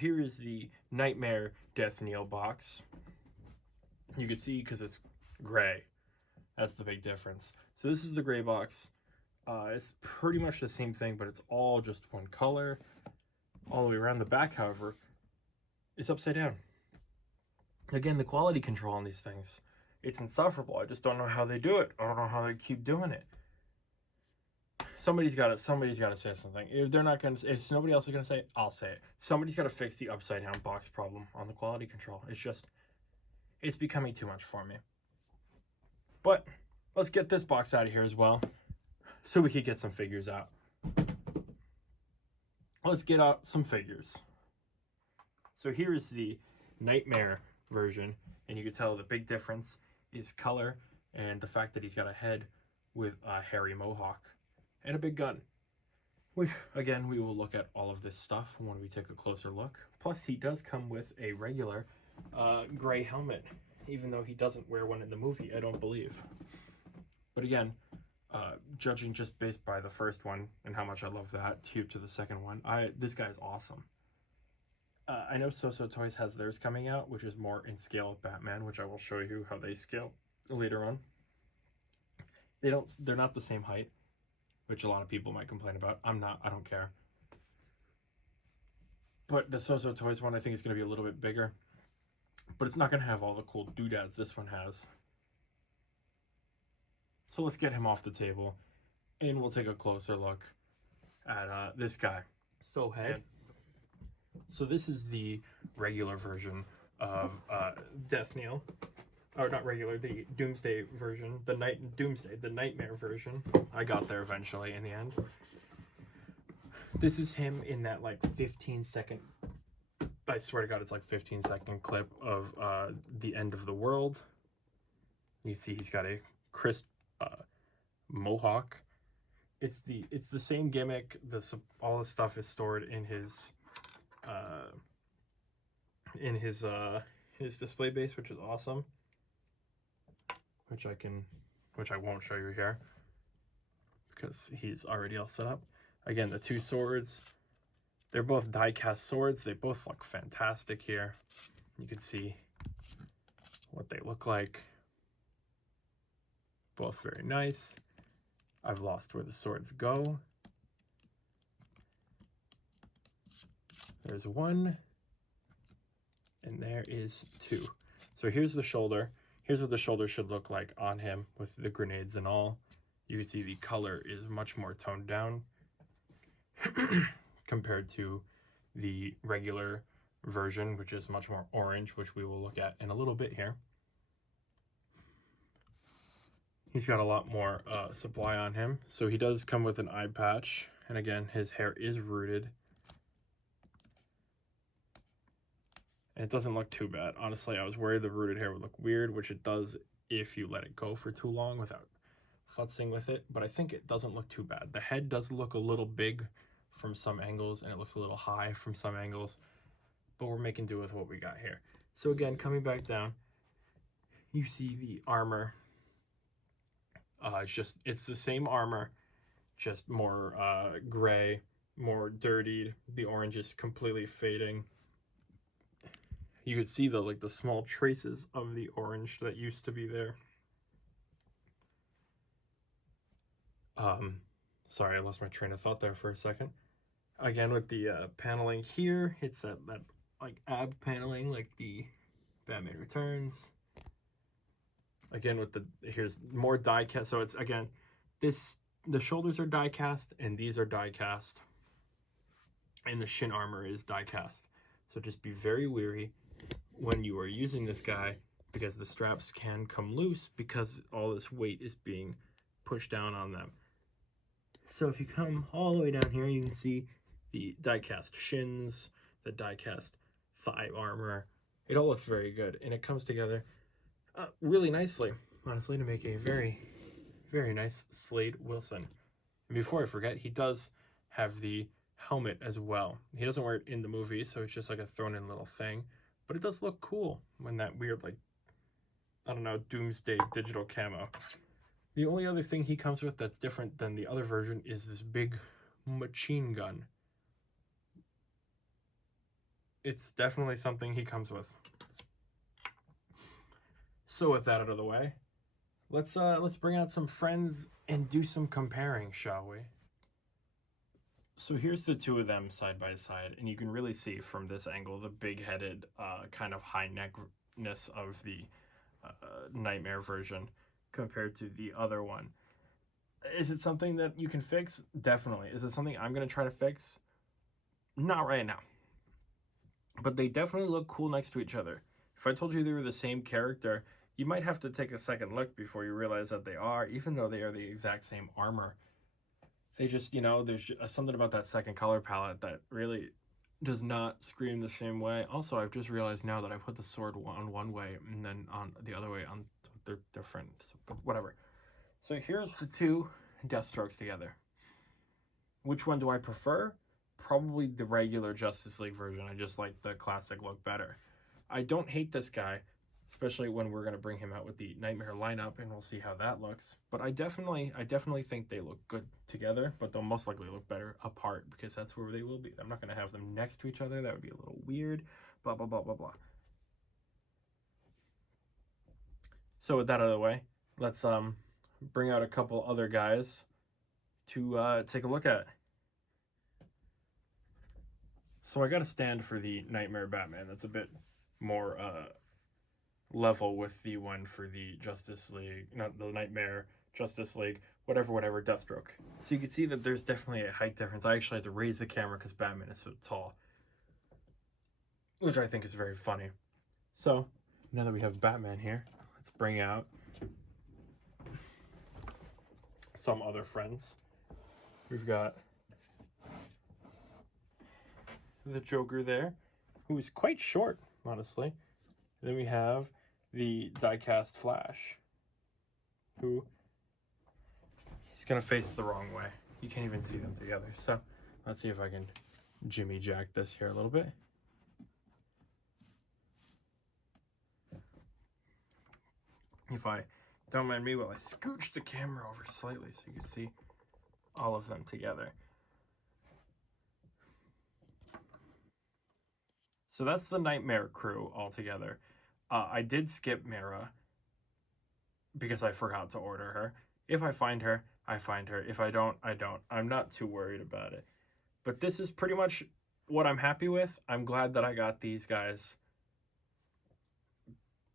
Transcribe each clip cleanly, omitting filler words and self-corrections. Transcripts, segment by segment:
here is the Knightmare Deathknell box. You can see because it's gray. That's the big difference. So this is the gray box. It's pretty much the same thing, but it's all just one color. All the way around. The back, however, is upside down. Again, the quality control on these things, it's insufferable. I just don't know how they do it. I don't know how they keep doing it. Somebody's got to say something. If they're not going to, if nobody else is going to say it, I'll say it. Somebody's got to fix the upside down box problem on the quality control. It's becoming too much for me. But let's get this box out of here as well, so we could get some figures out. Let's get out some figures. So here is the Knightmare version, and you can tell the big difference is color and the fact that he's got a head with a hairy mohawk and a big gun. Again, we will look at all of this stuff when we take a closer look. Plus, he does come with a regular gray helmet, even though he doesn't wear one in the movie, I don't believe. But again, judging just based by the first one and how much I love that, to the second one, this guy's awesome. I know So Toys has theirs coming out, which is more in scale with Batman, which I will show you how they scale later on. They're not the same height, which a lot of people might complain about. I don't care. But the So Toys one, I think, is going to be a little bit bigger. But it's not going to have all the cool doodads this one has. So let's get him off the table, and we'll take a closer look at this guy. So this is the regular version of Deathknell. Or not regular, the Doomsday version, the Knightmare version. I got there eventually in the end. This is him in that like 15-second, I swear to God, it's like 15-second clip of the end of the world. You see he's got a crisp mohawk. It's the same gimmick. All the stuff is stored in his display base, which is awesome. Which I won't show you here because he's already all set up. Again, the two swords, they're both die-cast swords. They both look fantastic here. You can see what they look like. Both very nice. I've lost where the swords go. There's one, and there is two. So here's the shoulder. Here's what the shoulder should look like on him with the grenades and all. You can see the color is much more toned down compared to the regular version, which is much more orange, which we will look at in a little bit here. He's got a lot more supply on him. So he does come with an eye patch. And again, his hair is rooted. And it doesn't look too bad. Honestly, I was worried the rooted hair would look weird, which it does if you let it go for too long without futzing with it. But I think it doesn't look too bad. The head does look a little big from some angles, and it looks a little high from some angles. But we're making do with what we got here. So again, coming back down, you see the armor. It's the same armor, just more gray, more dirtied. The orange is completely fading. You could see the small traces of the orange that used to be there. Sorry, I lost my train of thought there for a second. Again, with the paneling here, it's that like ab paneling, like the Batman Returns. Again, with here's more die cast. So it's again, the shoulders are die cast and these are die cast, and the shin armor is die cast. So just be very wary when you are using this guy, because the straps can come loose because all this weight is being pushed down on them. So if you come all the way down here, you can see the die-cast shins, the die-cast thigh armor. It all looks very good, and it comes together really nicely, honestly, to make a very, very nice Slade Wilson. And before I forget, he does have the helmet as well. He doesn't wear it in the movie, so it's just like a thrown-in little thing. But it does look cool when that weird, like, I don't know, Doomsday digital camo. The only other thing he comes with that's different than the other version is this big machine gun. it's definitely something he comes with. So with that out of the way, let's bring out some friends and do some comparing, shall we? So here's the two of them side by side, and you can really see from this angle the big-headed kind of high neckness of the Knightmare version compared to the other one. Is it something that you can fix? Definitely. Is it something I'm going to try to fix? Not right now. But they definitely look cool next to each other. If I told you they were the same character, you might have to take a second look before you realize that they are, even though they are the exact same armor. They just, you know, there's just something about that second color palette that really does not scream the same way. Also, I've just realized now that I put the sword on one way and then on the other way on, they're different, so, whatever. So here's the two Deathstrokes together. Which one do I prefer? Probably the regular Justice League version. I just like the classic look better. I don't hate this guy, especially when we're going to bring him out with the Knightmare lineup, and we'll see how that looks. But I definitely think they look good together, but they'll most likely look better apart, because that's where they will be. I'm not going to have them next to each other. That would be a little weird, blah, blah, blah, blah, blah. So with that out of the way, let's bring out a couple other guys to take a look at. So I got a stand for the Knightmare Batman that's a bit more level with the one for the Justice League, not the Knightmare, Justice League, whatever, Deathstroke. So you can see that there's definitely a height difference. I actually had to raise the camera because Batman is so tall, which I think is very funny. So now that we have Batman here, let's bring out some other friends. We've got the Joker there, who is quite short, honestly. And then we have the die-cast Flash, who he's gonna face the wrong way. You can't even see them together. So let's see if I can Jimmy Jack this here a little bit. If I don't mind me while I scooch the camera over slightly so you can see all of them together. So that's the Knightmare crew all together. I did skip Mara because I forgot to order her. If I find her, I find her. If I don't, I don't. I'm not too worried about it. But this is pretty much what I'm happy with. I'm glad that I got these guys,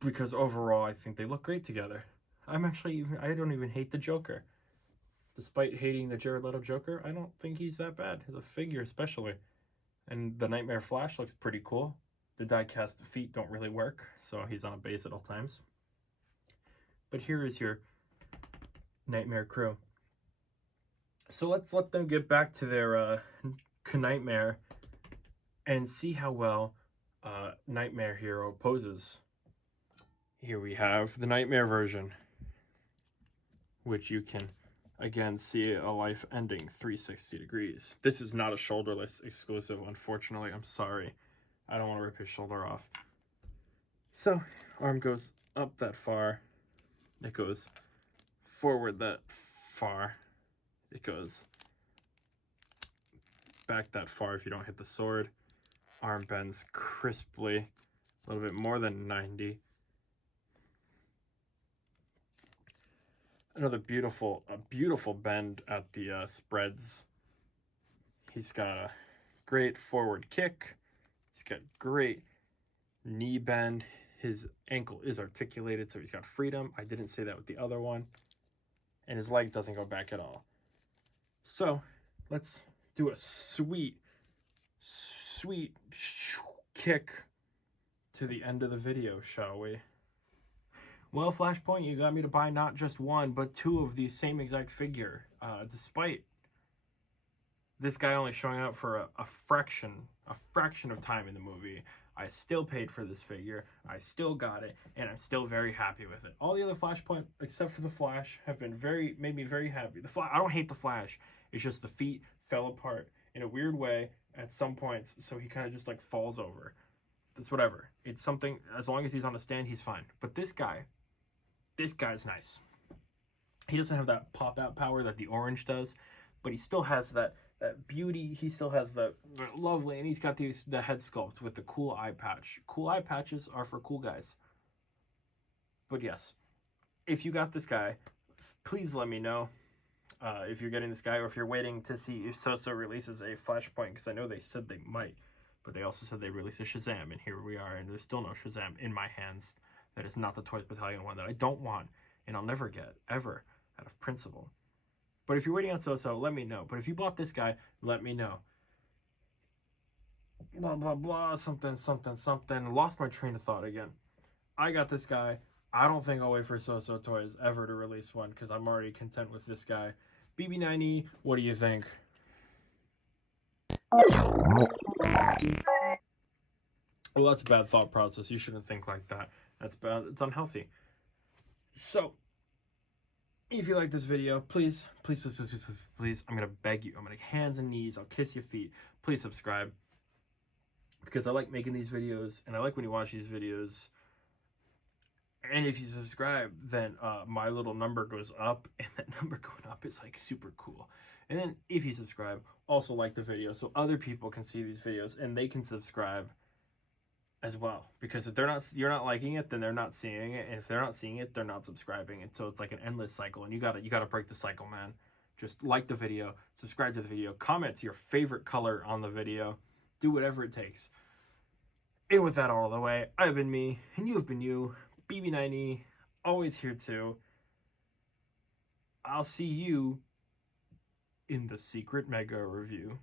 because overall I think they look great together. I don't even hate the Joker. Despite hating the Jared Leto Joker, I don't think he's that bad as a figure, especially. And the Knightmare Flash looks pretty cool. The die-cast feet don't really work, so he's on a base at all times. But here is your Knightmare crew. So let's let them get back to their Knightmare and see how well Knightmare Hero poses. Here we have the Knightmare version, which you can again see a life ending 360 degrees. This is not a shoulderless exclusive, unfortunately. I'm sorry. I don't want to rip his shoulder off. So, arm goes up that far. It goes forward that far. It goes back that far if you don't hit the sword. Arm bends crisply, a little bit more than 90. Another beautiful bend at the spreads. He's got a great forward kick. He's got great knee bend. His ankle is articulated, so he's got freedom. I didn't say that with the other one. And his leg doesn't go back at all. So let's do a sweet kick to the end of the video, shall we? Well, Flashpoint, you got me to buy not just one, but two of the same exact figure. Despite this guy only showing up for a fraction of time in the movie, I still paid for this figure, I still got it, and I'm still very happy with it. All the other Flashpoint, except for the Flash, have been made me very happy. I don't hate the Flash, it's just the feet fell apart in a weird way at some points, so he kind of just like falls over. That's whatever. It's something, as long as he's on a stand, he's fine. But this guy's nice. He doesn't have that pop-out power that the orange does, but he still has that that beauty. He still has the lovely, and he's got the head sculpt with the cool eye patch. Cool eye patches are for cool guys. But yes, if you got this guy, please let me know if you're getting this guy, or if you're waiting to see if So-So releases a Flashpoint, because I know they said they might, but they also said they released a Shazam, and here we are, and there's still no Shazam in my hands. That is not the Toys Battalion one that I don't want, and I'll never get, ever, out of principle. But if you're waiting on So-So, let me know. But if you bought this guy, let me know. Blah, blah, blah, something, something, something. Lost my train of thought again. I got this guy. I don't think I'll wait for So-So Toys ever to release one, because I'm already content with this guy. BB9E, what do you think? Well, that's a bad thought process. You shouldn't think like that. That's bad. It's unhealthy. So, if you like this video, please, please, please, please, please, please, please, I'm going to beg you. I'm going to hands and knees. I'll kiss your feet. Please subscribe. Because I like making these videos, and I like when you watch these videos. And if you subscribe, then my little number goes up, and that number going up is like super cool. And then if you subscribe, also like the video so other people can see these videos and they can subscribe as well. Because if you're not liking it, then they're not seeing it, and if they're not seeing it, they're not subscribing. And so it's like an endless cycle, and you gotta break the cycle, man. Just like the video, subscribe to the video, comment to your favorite color on the video, do whatever it takes. And with that all the way, I've been me, and you have been you. BB9E, always here too. I'll see you in the Secret Mega Review.